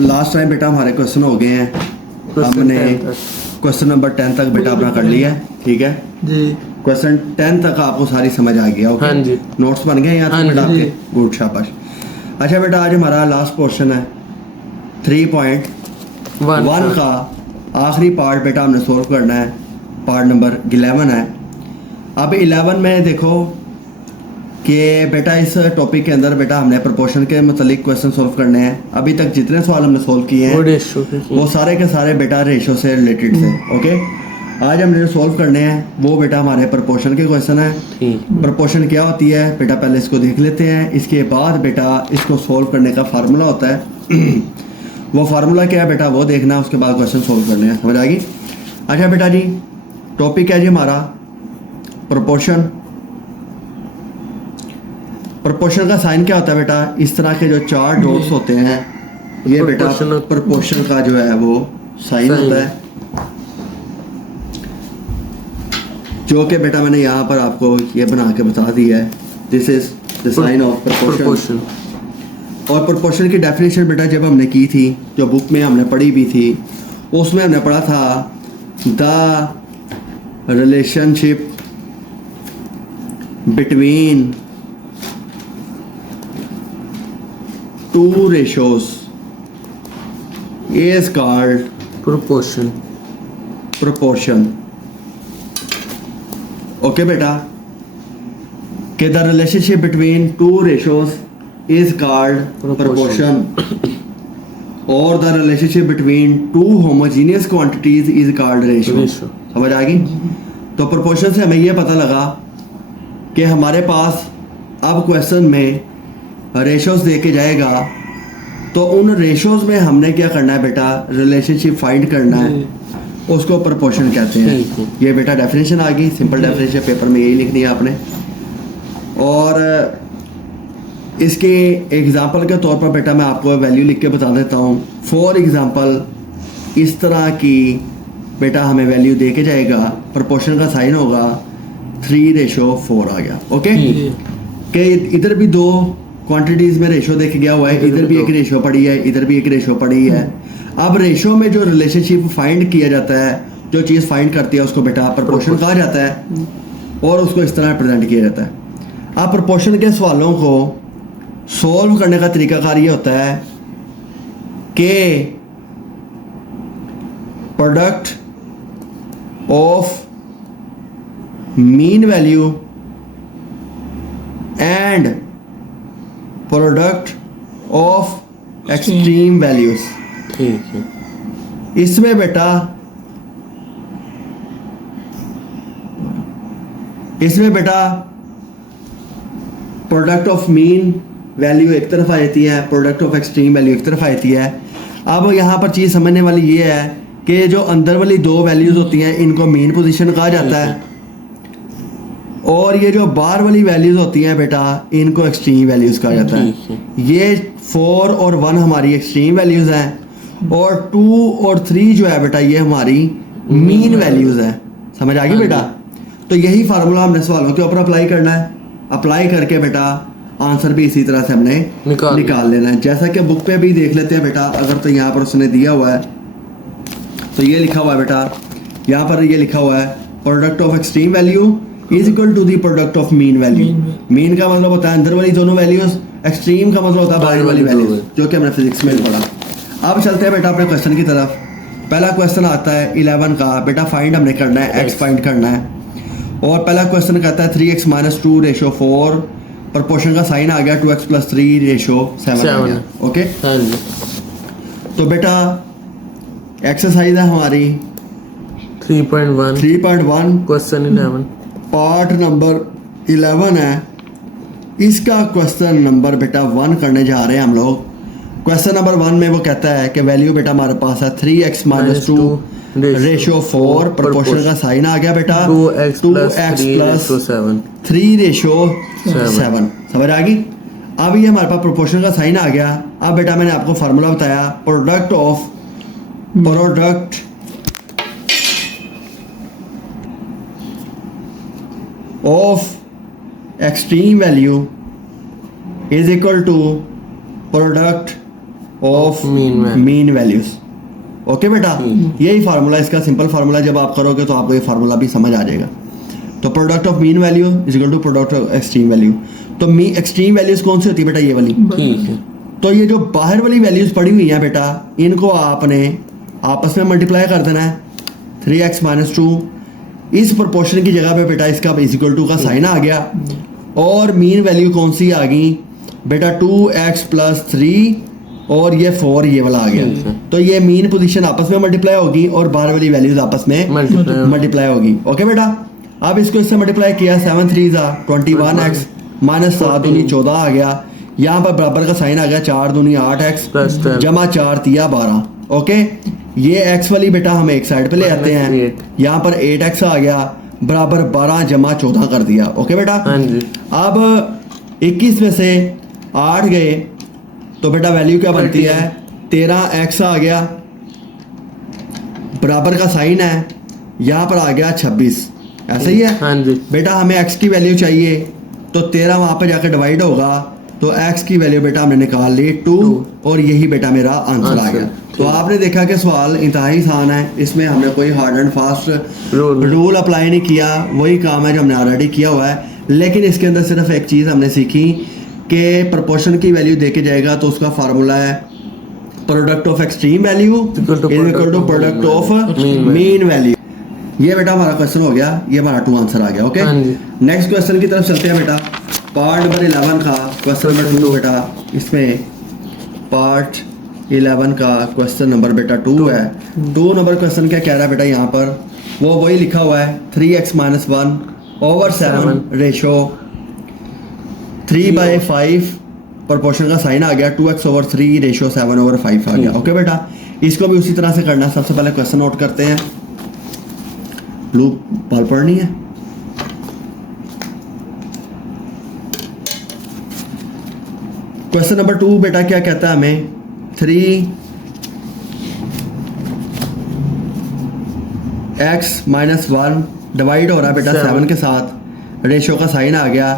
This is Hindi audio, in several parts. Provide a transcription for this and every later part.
लास्ट टाइम बेटा हमारे क्वेश्चन हो गए हैं, हमने क्वेश्चन नंबर 10 तक बेटा अपना कर लिया है, ठीक है जी। क्वेश्चन 10 तक आपको सारी समझ आ गया, ओके? हाँ जी। नोट्स बन गए यहाँ हाँ तक बेटा जी। आपके? गुड, शाबाश। अच्छा बेटा, आज हमारा लास्ट पोर्शन है 3.1 का आखिरी पार्ट बेटा हमने सोल्व करना है, पार्ट नंबर 11 है। अब 11 में देखो कि बेटा इस टॉपिक के अंदर बेटा हमने प्रोपोर्शन के मतलब क्वेश्चन सोल्व करने हैं। अभी तक जितने सवाल हमने सोल्व किए हैं वो सारे के सारे बेटा रेशो से रिलेटेड थे, ओके? आज हमने जो सोल्व करने हैं वो बेटा हमारे प्रोपोर्शन के क्वेश्चन है। प्रोपोर्शन क्या होती है बेटा, पहले इसको देख लेते हैं, इसके बाद बेटा इसको सोल्व करने का फार्मूला होता है वो फार्मूला क्या है बेटा वो देखना, उसके बाद क्वेश्चन सोल्व करने हैं, समझ आ गई? अच्छा बेटा जी, टॉपिक है जी हमारा प्रोपोर्शन। प्रोपोर्शन का साइन क्या होता है बेटा? इस तरह के जो 4 डॉट्स होते हैं ये बेटा प्रोपोर्शन का जो है वो साइन होता है, जो कि बेटा मैंने यहाँ पर आपको ये बना के बता दिया है। This is the sign of proportion. और प्रोपोर्शन की डेफिनेशन बेटा जब हमने की थी, जो बुक में हमने पढ़ी भी थी, उसमें हमने पढ़ा था the relationship between two ratios is called proportion. Okay बेटा, कि the relationship between two ratios is called proportion और the relationship between two homogeneous quantities is called ratio. समझ आ गई? तो proportion से हमें ये पता लगा कि हमारे पास अब क्वेश्चन में रेशोज दे के जाएगा, तो उन रेशोज में हमने क्या करना है बेटा, रिलेशनशिप फाइंड करना है, उसको प्रोपोर्शन कहते हैं। ये बेटा डेफिनेशन आ गई, सिंपल डेफिनेशन, पेपर में यही लिखनी है आपने। और इसके एग्जांपल के तौर पर बेटा मैं आपको वैल्यू लिख के बता देता हूँ। फॉर एग्जांपल इस तरह की बेटा हमें वैल्यू दे के जाएगा, प्रोपोर्शन का साइन होगा 3:4 आ गया, ओके? कि इधर भी 2 क्वांटिटीज में रेशो देख गया हुआ है, इधर भी एक रेशो पड़ी है, इधर भी एक रेशो पड़ी है। अब रेशो में जो रिलेशनशिप फाइंड किया जाता है, जो चीज़ फाइंड करती है उसको बेटा प्रोपोर्शन कहा जाता है और उसको इस तरह प्रेजेंट किया जाता है। अब प्रोपोर्शन के सवालों को सॉल्व करने का तरीकाकार ये होता है कि product of mean value and product of extreme values. ठीक है। इसमें बेटा प्रोडक्ट ऑफ मीन वैल्यू एक तरफ आ जाती है, प्रोडक्ट ऑफ एक्सट्रीम वैल्यू एक तरफ आ जाती है। अब यहाँ पर चीज़ समझने वाली ये है कि जो अंदर वाली 2 वैल्यूज होती हैं इनको मीन पोजीशन कहा जाता है, और ये जो बाहर वाली वैल्यूज होती हैं बेटा इनको एक्सट्रीम वैल्यूज कहा जाता है। ये 4 और 1 हमारी एक्सट्रीम वैल्यूज हैं और 2 और 3 जो है बेटा ये हमारी मीन वैल्यूज हैं। समझ आ गई बेटा? तो यही फार्मूला हमने सवालों के ऊपर अप्लाई करना है। अप्लाई करके बेटा आंसर भी इसी तरह से हमने निकाल लेना है, जैसा कि बुक पे भी देख लेते हैं बेटा। अगर तो यहाँ पर उसने दिया हुआ है तो ये लिखा हुआ है बेटा, यहाँ पर ये लिखा हुआ है product of extreme value is equal to the product of mean value. Mean का मतलब होता है अंदर वाली दोनों वैल्यूज, एक्सट्रीम का मतलब होता है बाहर वाली वैल्यूज, जो कि हमने फिजिक्स में पढ़ा। अब चलते हैं बेटा अपने क्वेश्चन की तरफ। पहला क्वेश्चन आता है 11 का, बेटा फाइंड हमने करना है, एक्स फाइंड करना है। और पहला क्वेश्चन कहता है 3x - 2:4, प्रोपोर्शन का साइन आ गया 2x + 3:7 आ गया, ओके? तो बेटा एक्सरसाइज है हमारी 3.1 क्वेश्चन 11, पार्ट नंबर 11 है। इसका क्वेश्चन नंबर बेटा 1 करने जा रहे हैं हम लोग। क्वेश्चन नंबर 1 में वो कहता है कि वैल्यू बेटा हमारे पास है 3x - 2:4, प्रोपोर्शन का साइन आ गया बेटा 2x + 3:7। समझ आ गई? अब ये हमारे पास प्रोपोर्शन का साइन आ गया। अब बेटा मैंने आपको फार्मूला बताया, product of extreme value is equal to product of Mean mean values. Okay बेटा, यही फार्मूला इसका सिंपल फार्मूला, जब आप करोगे तो आपको ये फार्मूला भी समझ आ जाएगा। तो product of mean value is equal to product of extreme value. तो एक्सट्रीम वैल्यूज कौन सी होती है बेटा? ये वाली। ठीक है। तो ये जो बाहर वाली वैल्यूज पड़ी हुई हैं बेटा, इनको आपने आपस में मल्टीप्लाई कर देना है। 3x माइनस 2 इस प्रोपोर्शन की जगह पे बेटा इसका इज इक्वल टू का साइन आ गया, और मीन वैल्यू कौन सी आ गई बेटा? 2x प्लस 3 और ये 4 ये वाला आ गया। तो ये मीन पोजीशन आपस में मल्टीप्लाई होगी और बाहर वाली वैल्यूज आपस में मल्टीप्लाई होगी। ओके बेटा, अब इसको इससे मल्टीप्लाई किया, 7 3 21x माइनस 7 दूनी 14 आ गया। यहाँ पर बराबर का साइन आ गया, 4 दूनी 8x जमा 4 तिया 12। ओके, ये x वाली बेटा हम एक साइड पे ले आते हैं, यहाँ पर 8x आ गया बराबर 12 जमा 14 कर दिया। ओके बेटा, अब 21 में से 8 गए तो बेटा वैल्यू क्या बनती है? 13x आ गया, बराबर का साइन है, यहाँ पर आ गया 26। ऐसा ही है। हाँ जी बेटा हमें x की वैल्यू चाहिए, तो 13 वहाँ पे जाकर डिवाइड होगा, तो x की वैल्यू बेटा हमने निकाल ली 2, और यही बेटा मेरा आंसर आ गया। तो आपने देखा कि सवाल इंतहाई आसान है, इसमें हमने कोई hard and fast rule apply नहीं किया, वही काम है जो हमने ऑलरेडी किया हुआ है। लेकिन इसके अंदर सिर्फ एक चीज़ हमने सीखी कि प्रोपोर्शन की वैल्यू देके जाएगा तो उसका फार्मूला है product of extreme value is equal to product of mean value. ये बेटा हमारा क्वेश्चन हो गया, ये हमारा 2 आंसर आ गया। ओके, नेक्स्ट क्वेश्चन की तरफ चलते हैं बेटा। पार्ट नंबर 11 का क्वेश्चन नंबर 2 बेटा, इसमें पार्ट 11 का क्वेश्चन नंबर बेटा 2 है। 2 नंबर क्वेश्चन क्या कह रहा है बेटा? यहाँ पर वो वही लिखा हुआ है 3x minus 1 over 7 ratio 3/5 proportion का साइन आ गया, 2x ओवर 3 रेशो 7 ओवर 5 आ गया। ओके बेटा, इसको भी उसी तरह से करना है। सबसे पहले क्वेश्चन नोट करते हैं, लूप बाल पढ़नी है। क्वेश्चन नंबर 2 बेटा क्या कहता है हमें? 3x माइनस 1 डिवाइड हो रहा है बेटा 7 के साथ, रेशो का साइन आ गया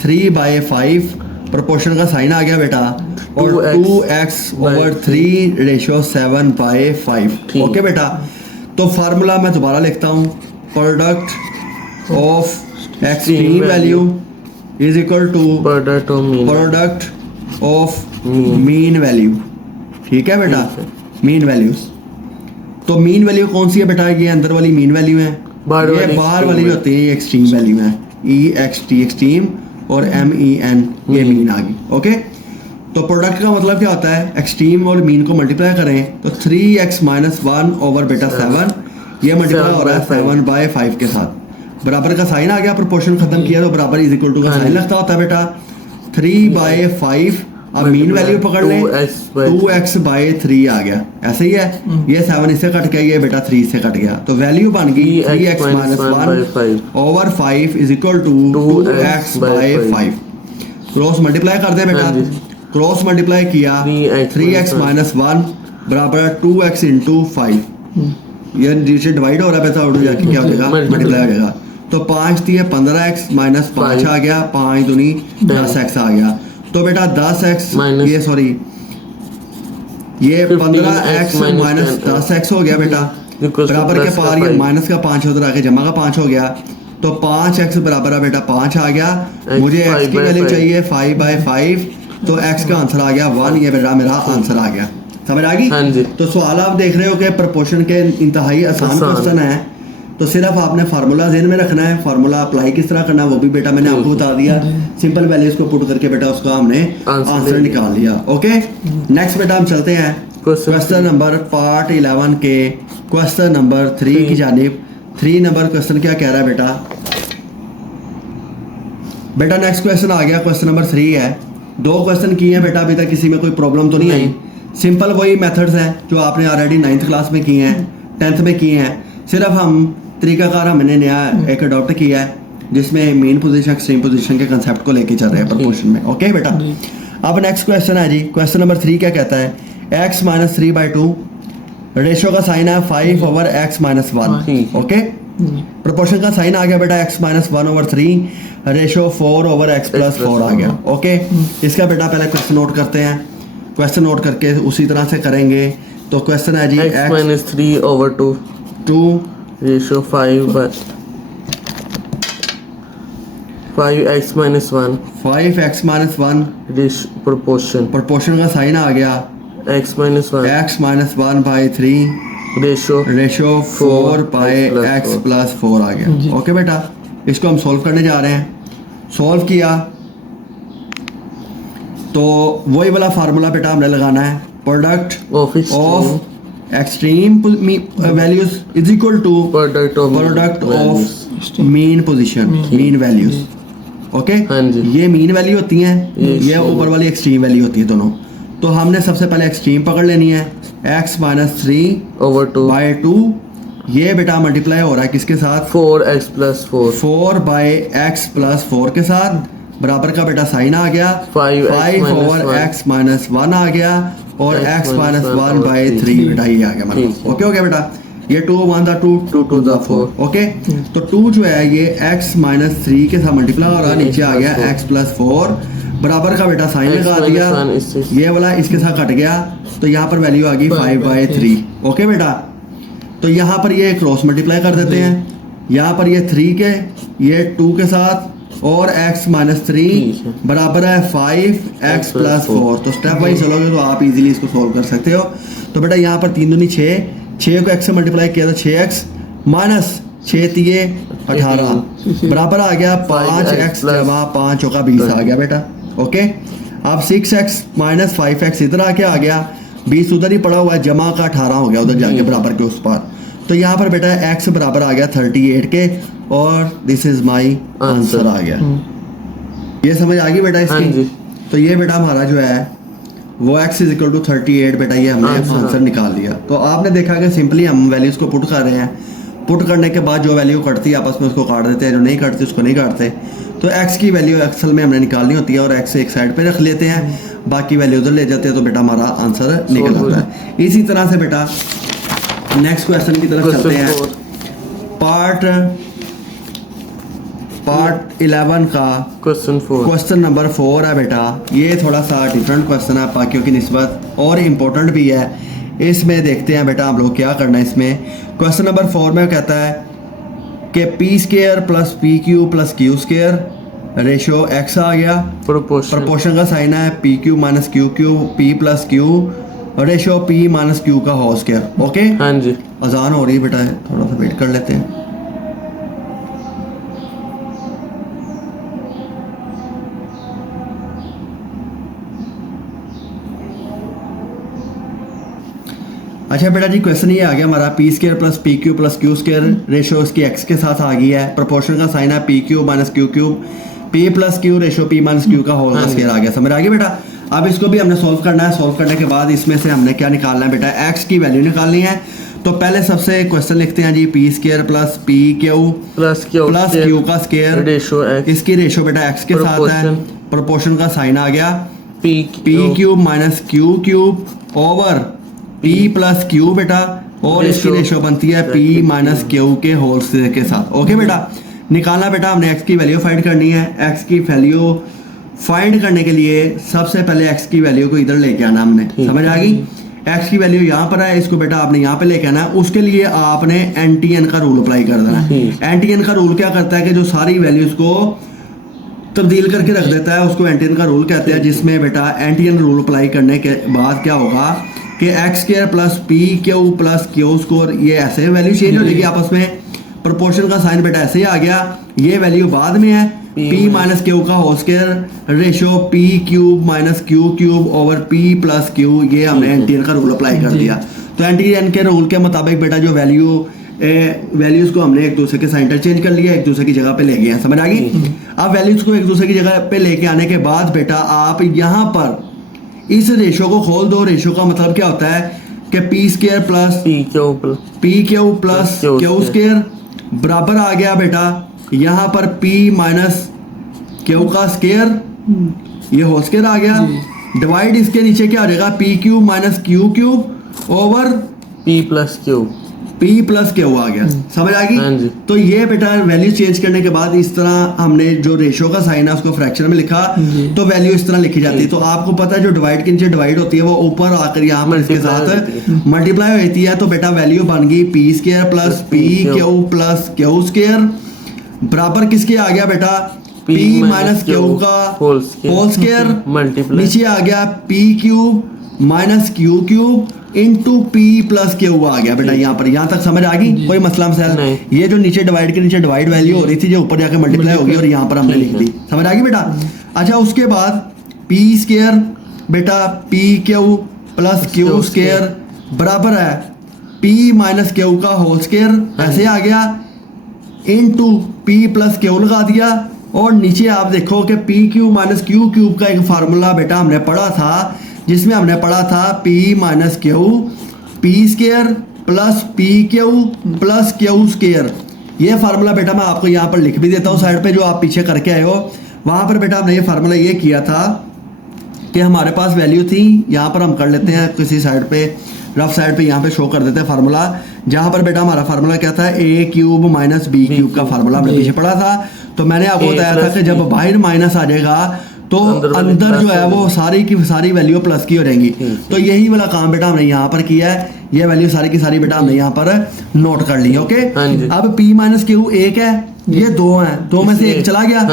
3/5 प्रोपोर्शन का साइन आ गया बेटा, और 2x ओवर 3 रेशो 7/5। ओके बेटा, तो फार्मूला मैं दोबारा लिखता हूँ, product of extreme value is equal to product of mean value. ठीक है बेटा, मीन वैल्यूज। तो मीन वैल्यू कौन सी है बेटा? ये अंदर वाली मीन वैल्यू है, ये बाहर वाली होती है एक्सट्रीम वैल्यू है, EXT एक्सट्रीम और MEN ये मीन आ गई। ओके, तो प्रोडक्ट का मतलब क्या होता है? एक्सट्रीम और मीन को मल्टीप्लाई करें तो 3x माइनस 1 ओवर बेटा 7, ये मल्टीप्लाई हो रहा है 7/5 के साथ, बराबर का साइन आ गया, प्रोपोर्शन खत्म किया तो बराबर इज इक्वल टू का साइन लगता होता है बेटा 3/5। अब मीन वैल्यू पकड़ लें, 2x/3 आ गया। ऐसे ही है, ये 7 इससे कट गया, ये बेटा 3 से कट गया, तो वैल्यू बन गई 3x minus 1 over 5 is equal to 2x/5। Cross multiply कर दे बेटा, क्रॉस मल्टीप्लाई किया 3x माइनस 1 बराबर 2x इंटू 5, ये नीचे डिवाइड हो रहा है, पैसा उड़ जाके क्या हो जाएगा? मल्टीप्लाई हो जाएगा। तो 5 थी 15x माइनस 5 आ गया, 5 दूनी 10x आ गया। तो बेटा 10x ये सॉरी ये 15x माइनस 10x हो गया बेटा, बराबर के पार ये माइनस का 5 उधर आके जमा का 5 हो गया, तो 5x बराबर है बेटा 5 आ गया। मुझे x की वैल्यू चाहिए 5/5, तो x का आंसर आ गया 1, ये बेटा मेरा आंसर आ गया। समझ आ गई? तो सवाल आप देख रहे हो कि प्रोपोर्शन के इंतहाई आसान क्वेश्चन है, तो सिर्फ आपने फार्मूला ज़हन में रखना है, फार्मूला अप्लाई किस तरह करना है वो भी बेटा मैंने आपको बता दिया। सिंपल वैल्यूज को पुट करके बेटा उसका हमने आंसर निकाल लिया। ओके, नेक्स्ट बेटा हम चलते हैं क्वेश्चन नंबर पार्ट 11 के क्वेश्चन नंबर 3 की जानिब। 3 नंबर क्वेश्चन क्या कह रहा है बेटा? बेटा नेक्स्ट क्वेश्चन आ गया, क्वेश्चन नंबर 3 है। 2 क्वेश्चन किए हैं बेटा, अभी तक किसी में कोई प्रॉब्लम तो नहीं आई। सिंपल वही मेथड्स हैं जो आपने ऑलरेडी 9th क्लास में किए हैं, 10th में किए हैं, सिर्फ हम तरीकाकार हमने नया एक अडॉप्ट किया है जिसमें मेन पोजीशन एक्सट्रीम पोजीशन के कंसेप्ट को लेके चल रहे हैं प्रोपोर्शन में। ओके बेटा, अब नेक्स्ट क्वेश्चन है जी, क्वेश्चन नंबर 3 क्या कहता है? x माइनस 3/2 रेशियो का साइन है 5 over x minus 1। Okay, proportion का साइन आ गया बेटा x minus 1 over 3 ratio 4 over x plus 4 आ गया। ओके, इसका बेटा पहले क्वेश्चन नोट करते हैं। क्वेश्चन नोट करके उसी तरह से करेंगे। तो क्वेश्चन है जी x minus 3/2 2 ratio 5x minus 1 5x minus 1 ratio proportion proportion का साइन आ गया x minus 1 x minus 1 by 3 ratio ratio 4 by x plus 4 आ गया। ओके बेटा, इसको हम सॉल्व करने जा रहे हैं। सॉल्व किया तो वही वाला फार्मूला बेटा हमने लगाना है, product of of extreme values is equal to product of product values. Of mean position, mean values. Okay, हाँ जी। ये मीन वैल्यू होती हैं, ये ये extreme ऊपर वाली एक्सट्रीम वैल्यू होती है दोनों। तो हमने सबसे पहले एक्सट्रीम पकड़ लेनी है, x माइनस 3 over 2 बाय 2, ये बेटा मल्टीप्लाई हो रहा है किसके साथ, 4x plus 4 4 bye x plus 4 के साथ, बराबर का बेटा साइन आ गया, 5x 5 over minus 1 x minus 1 आ गया और x x minus minus 1 1 by over 3 बेटा ये आ गया हमारे ठीक पास। है। ओके हो गया बेटा, ये 2 1 था 2 2 2 था 4। ओके, तो 2 जो है ये x माइनस 3 के साथ मल्टीप्लाई हो रहा है, नीचे आ गया x प्लस 4, बराबर का बेटा साइन x लगा minus दिया, 1 इससे ये वाला इसके साथ कट गया, तो यहाँ पर वैल्यू आ गई 5 बाय 3। ओके बेटा, तो यहाँ पर ये क्रॉस मल्टीप्लाई कर देते हैं, यहाँ पर ये 3 के ये 2 के साथ और x माइनस 3 ठीक है। बराबर है 5x प्लस 4। तो स्टेप वाइज चलोगे तो आप इजीली इसको सॉल्व कर सकते हो। तो बेटा यहाँ पर 3 दूनी 6 को x से मल्टीप्लाई किया तो 6x माइनस 6 3 18 बराबर आ गया 5x जमा 5 का 20 आ गया बेटा। ओके, अब 6x माइनस 5x इधर आके आ गया, 20 उधर ही पड़ा हुआ है, जमा का 18 हो गया उधर जाके बराबर के उस पार। तो यहाँ पर बेटा x बराबर आ गया 38 के और दिस इज माई आंसर आ गया। ये समझ आ गई बेटा हाँ इसकी। जी। तो ये बेटा हमारा जो है वो x इज इक्वल टू 38 बेटा, ये हमने आंसर निकाल लिया। तो आपने देखा कि सिंपली हम वैल्यूज को पुट कर रहे हैं, पुट करने के बाद जो वैल्यू कटती है आपस में उसको काट देते हैं, जो नहीं कटती उसको नहीं काटते। तो x की वैल्यू एक्सेल में हमने निकालनी होती है और x एक साइड पे रख लेते हैं, बाकी वैल्यू उधर ले जाते हैं, तो बेटा हमारा आंसर निकल आता है। इसी तरह से बेटा नेक्स्ट क्वेश्चन की तरफ चलते हैं। पार्ट 11 का क्वेश्चन 4 क्वेश्चन नंबर 4 है बेटा। ये थोड़ा सा डिफरेंट क्वेश्चन है बाकियों की निस्बत और इम्पोर्टेंट भी है। इसमें देखते हैं बेटा हम लोग क्या करना है इसमें। क्वेश्चन नंबर 4 में कहता है कि P square plus P Q plus Q square ratio x आ गया, प्रोपोर्शन प्रोपोर्शन का साइन है P Q minus Q Q P plus Q ratio P minus Q का होल स्क्वायर। ओके, हाँ जी। अजान हो रही है बेटा, थोड़ा सा वेट कर लेते हैं। अच्छा बेटा जी, क्वेश्चन ये आ गया हमारा P square plus P Q plus Q square ratio इसकी x के साथ आ गई है, प्रोपोर्शन का साइन है P Q minus Q cube P plus Q ratio P minus Q का होल स्क्वायर आ गया। समझ आ गई बेटा। अब इसको भी हमने सॉल्व करना है। सॉल्व करने के बाद इसमें से हमने क्या निकालना है बेटा, x की वैल्यू निकालनी है। तो पहले सबसे क्वेश्चन लिखते हैं जी, P square plus P Q plus Q का स्क्वायर रेशियो x इसकी रेशियो बेटा x के साथ है, प्रोपोर्शन का साइन आ गया P P cube minus Q cube over P plus Q बेटा, और इसकी रेशियो बनती है पी माइनस क्यू के होल के साथ। ओके बेटा, निकालना बेटा हमने x की वैल्यू फाइंड करनी है। x की वैल्यू फाइंड करने के लिए सबसे पहले x की वैल्यू को इधर लेके आना हमने। समझ आ गई। x की वैल्यू यहाँ पर है, इसको बेटा आपने यहाँ पे लेके आना है। उसके लिए आपने एन का रूल अप्लाई कर देना है। एन का रूल क्या करता है कि जो सारी वैल्यूज को तब्दील करके रख देता है उसको एन का रूल कहते हैं, जिसमें बेटा एन रूल अप्लाई करने के बाद क्या होगा कि x square plus P Q plus Q square, ये ऐसे वैल्यू चेंज हो जाएगी आपस में। प्रोपोर्शन का साइन बेटा ऐसे ही आ गया, ये वैल्यू बाद में है पी माइनस क्यू का whole square ratio P cube minus Q cube over P plus Q, ये हमने एन का रूल अप्लाई कर दिया। तो एन के रूल के मुताबिक बेटा जो वैल्यूज को हमने एक दूसरे के साथ इंटरचेंज कर लिया, एक दूसरे की जगह पे ले गए हैं। समझ आ गई। अब वैल्यूज को एक दूसरे की जगह पे लेके आने के बाद बेटा आप यहाँ पर इस रेशियो को खोल दो। रेशियो का मतलब क्या होता है कि P square plus P Q plus Q square बराबर आ गया बेटा यहाँ पर p माइनस क्यू का स्क्वायर, ये होल स्क्वायर आ गया, डिवाइड इसके नीचे क्या हो जाएगा P cube minus Q cube over p plus Q P plus Q आ गया, समझ आ हाँ गई। जी। तो ये बेटा वैल्यू चेंज करने के बाद इस तरह हमने जो रेशो का साइन है उसको फ्रैक्शन में लिखा, तो वैल्यू इस तरह लिखी जाती है। तो आपको पता है जो डिवाइड के नीचे डिवाइड होती है वो ऊपर आकर यहाँ पर इसके Multiply होती साथ मल्टीप्लाई होती है। तो बेटा वैल्यू बन गई P square plus P Q plus Q square बराबर किसके आ गया बेटा, P माइनस क्यू का होल स्क्वायर मल्टीप्लाई नीचे आ गया P cube minus Q cube into P plus Q आ गया बेटा। यहाँ पर यहाँ तक समझ आ गई, कोई मसला मसला नहीं। ये जो नीचे डिवाइड के नीचे डिवाइड वैल्यू हो रही थी जो ऊपर जाके मल्टीप्लाई होगी और यहाँ पर हमने लिख दी, समझ आ गई बेटा। अच्छा उसके बाद P स्क्वायर बेटा P Q plus Q square बराबर है P माइनस क्यू का होल स्क्वायर, ऐसे आ गया इनटू P प्लस क्यू लगा दिया। और नीचे आप देखो कि P Q minus Q cube का एक फार्मूला बेटा हमने पढ़ा था, जिसमें हमने पढ़ा था P minus Q P square plus P Q plus Q square. ये फार्मूला बेटा मैं आपको यहाँ पर लिख भी देता हूँ साइड पे, जो आप पीछे करके आए हो वहाँ पर बेटा हमने ये फार्मूला ये किया था कि हमारे पास वैल्यू थी, यहाँ पर हम कर लेते हैं किसी साइड पे रफ साइड पे यहाँ पे शो कर देते हैं फार्मूला, जहाँ पर बेटा हमारा फार्मूला क्या था ए क्यूब माइनस बी क्यूब का फार्मूला हमने पीछे पढ़ा था। तो मैंने आपको बताया था कि जब बाहर माइनस आ जाएगा तो अंदर जो है वो सारी की सारी वैल्यू प्लस की हो जाएंगी। तो यही वाला काम बेटा हमने यहाँ पर किया है, ये वैल्यू सारी की सारी बेटा हमने यहाँ पर नोट कर ली। ओके अब P माइनस क्यू एक है, ये दो है, दो में से एक चला गया,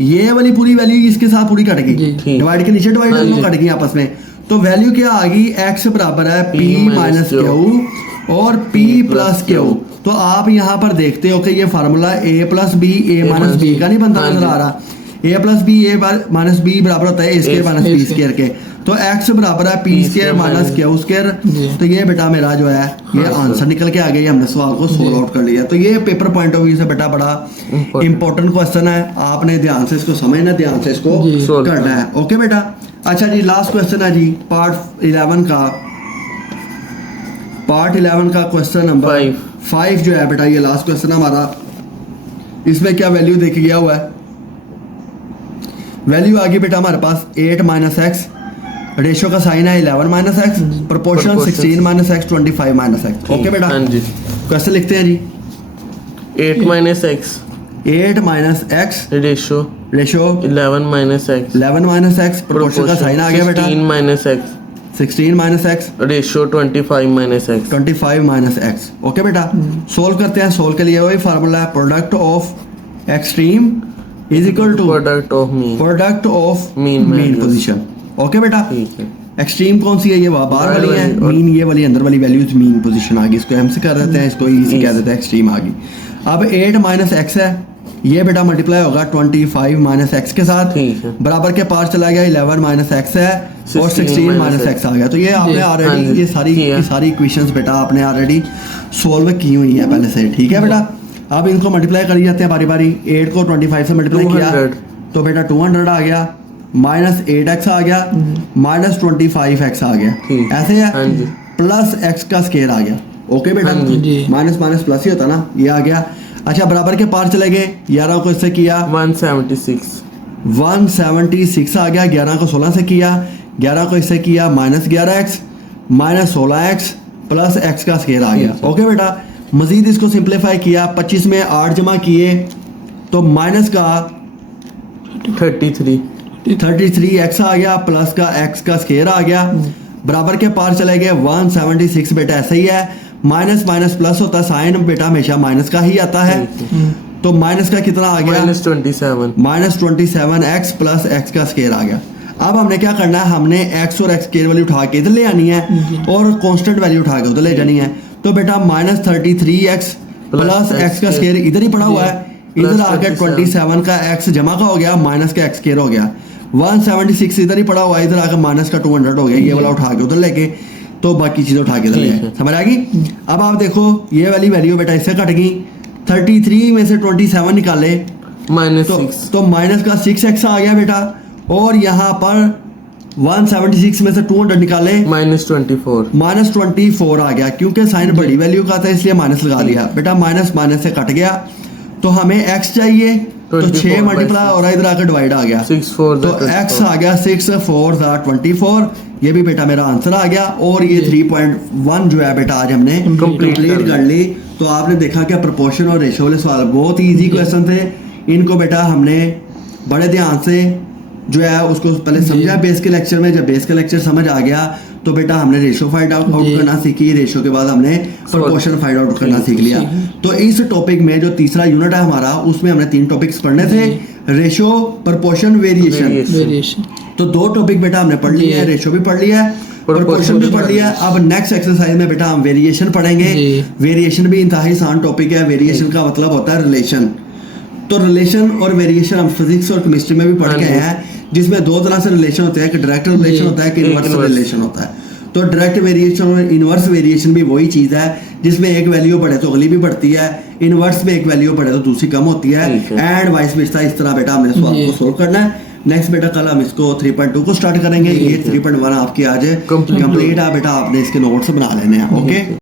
ये वाली पूरी वैल्यू इसके साथ पूरी कट गई, डिवाइड के नीचे डिवाइड दोनों कट गई आपस में। तो वैल्यू क्या आ गई, x बराबर है P माइनस क्यू और P प्लस क्यू। तो आप यहाँ पर देखते हो कि ये formula a plus B A minus B का नहीं बनता नजर आ रहा, a plus B A minus B बराबर होता है a square minus B square के। तो x बराबर है P square minus Q square. तो ये बेटा मेरा जो है ये आंसर निकल के आ गया, हमने सवाल को सोल्व आउट कर लिया। तो ये पेपर पॉइंट ऑफ व्यू से बेटा बड़ा इंपॉर्टेंट क्वेश्चन है, आपने ध्यान से इसको समझना, ध्यान से इसको करना है। ओके बेटा। अच्छा जी लास्ट क्वेश्चन है जी पार्ट 11 का क्वेश्चन नंबर 5 जो है बेटा ये लास्ट क्वेश्चन हमारा। इसमें क्या वैल्यू देखी गया हुआ है, वैल्यू आ गई बेटा हमारे पास 8 माइनस एक्स, रेशियो का साइन है 11 minus X, proportion 16 minus X 25 minus X. Okay बेटा क्वेश्चन लिखते हैं जी 8 minus X 8 minus X ratio 11 minus X proportion का साइन आ गया बेटा 16 minus X ratio 25 minus X. Okay बेटा सोल्व करते हैं। सोल्व के लिए वही फार्मूला है product of extreme is equal to product of mean position. Okay बेटा एक्सट्रीम कौन सी है, ये बाहर वाली है, मीन ये वाली अंदर वाली वैल्यूज मीन पोजीशन आ गई, इसको एम से कर देते हैं, इसको ई से कह देते हैं, एक्सट्रीम आ गई। अब 8 माइनस एक्स है, ये बेटा मल्टीप्लाई होगा 25 माइनस एक्स के साथ, बराबर के पार चला गया 11 माइनस एक्स है और 16 माइनस एक्स आ गया। तो ये आपने ऑलरेडी ये सारी इक्वेशंस बेटा आपने ऑलरेडी सोल्व की हुई है पहले से, ठीक है बेटा। अब इनको मल्टीप्लाई कर जाते हैं बारी बारी, 8 को 25 से मल्टीप्लाई किया तो बेटा 200 आ गया, माइनस 8x आ गया, माइनस 25x आ गया, ऐसे है, प्लस x का स्क्वायर आ गया। ओके बेटा माइनस माइनस प्लस ही होता ना, ये आ गया। अच्छा बराबर के पार चले गए, 11 को इससे किया 176 आ गया, 11 को 16 से किया, 11 को इससे किया minus 11x minus 16x plus x का स्क्वायर आ गया। ओके बेटा मजीद इसको सिंप्लीफाई किया, 25 में 8 जमा किए तो माइनस का 33x आ गया, प्लस का x का स्क्वायर आ गया, बराबर के पार चले गए 176 बेटा ऐसा ही है, माइनस माइनस प्लस होता है, साइन बेटा हमेशा माइनस का ही आता है। तो माइनस का कितना आ गया माइनस 27x प्लस x का स्क्वायर आ गया। अब हमने क्या करना है, हमने x और x स्क्वायर वैल्यू उठा के इधर ले आनी है और कांस्टेंट वैल्यू उठा के उधर ले जानी है। तो बेटा माइनस 33x प्लस x का स्क्वायर इधर ही पड़ा हुआ है, इधर आके 27 का x जमा का हो गया, माइनस का x स्क्वायर हो गया, 176 इधर ही पड़ा हुआ है, इधर आकर माइनस का 200 हो गया, ये वाला उठा के उधर लेके तो बाकी चीजें उठा के इधर ले, समझ आ गई। अब आप देखो ये वाली वैल्यू बेटा इससे कट गई, 33 में से 27 निकाले तो माइनस का 6x आ गया बेटा, और यहाँ पर 176 में से 200 निकाले माइनस 24 आ गया, क्योंकि साइन बड़ी वैल्यू का था इसलिए माइनस लगा लिया बेटा, माइनस माइनस से कट गया। तो हमें x चाहिए तो 6 24 मल्टीप्लाई और इधर आकर डिवाइड आ गया 6 4 तो x आ गया 6 4 24 ये भी बेटा मेरा आंसर आ गया और ये 3.1 जो है बेटा आज हमने Complete कंप्लीट कर ली। तो आपने देखा कि प्रोपोर्शन और रेशो वाले सवाल बहुत इजी क्वेश्चन थे, इनको बेटा हमने बड़े ध्यान से जो है उसको पहले समझा बेस के लेक्चर में। जब बेस का लेक्चर समझ आ गया तो बेटा हमने रेशो फाइंड आउट करना सीखी, रेशो के बाद हमने प्रोपोर्शन फाइंड आउट करना सीख लिया। तो इस टॉपिक में जो तीसरा यूनिट है हमारा उसमें हमने 3 टॉपिक्स पढ़ने थे, रेशो, प्रोपोर्शन, वेरिएशन। तो 2 टॉपिक बेटा हमने पढ़ लिए हैं, रेशो भी पढ़ लिया है, प्रोपोर्शन भी पढ़ लिया है। अब नेक्स्ट एक्सरसाइज में बेटा हम वेरिएशन पढ़ेंगे। वेरिएशन भी इंतहाई आसान टॉपिक है। वेरिएशन का मतलब होता है रिलेशन। तो रिलेशन और वेरिएशन हम फिजिक्स और केमिस्ट्री में भी पढ़ के आए हैं, जिसमें 2 तरह से रिलेशन होते हैं, एक डायरेक्ट रिलेशन होता है, एक इनवर्स रिलेशन होता है। तो डायरेक्ट वेरिएशन और इनवर्स वेरिएशन भी वही चीज है जिसमें एक वैल्यू बढ़े तो अगली भी बढ़ती है, इनवर्स में एक वैल्यू बढ़े तो दूसरी कम होती है, एंड वाइस वर्सा। इस तरह बेटा हमने सवाल को सोल्व करना है। नेक्स्ट बेटा कल हम इसको 3.2 को स्टार्ट करेंगे। ये 3.1 आपकी आज कंप्लीट है बेटा, आपने इसके नोट्स बना लेने हैं। ओके।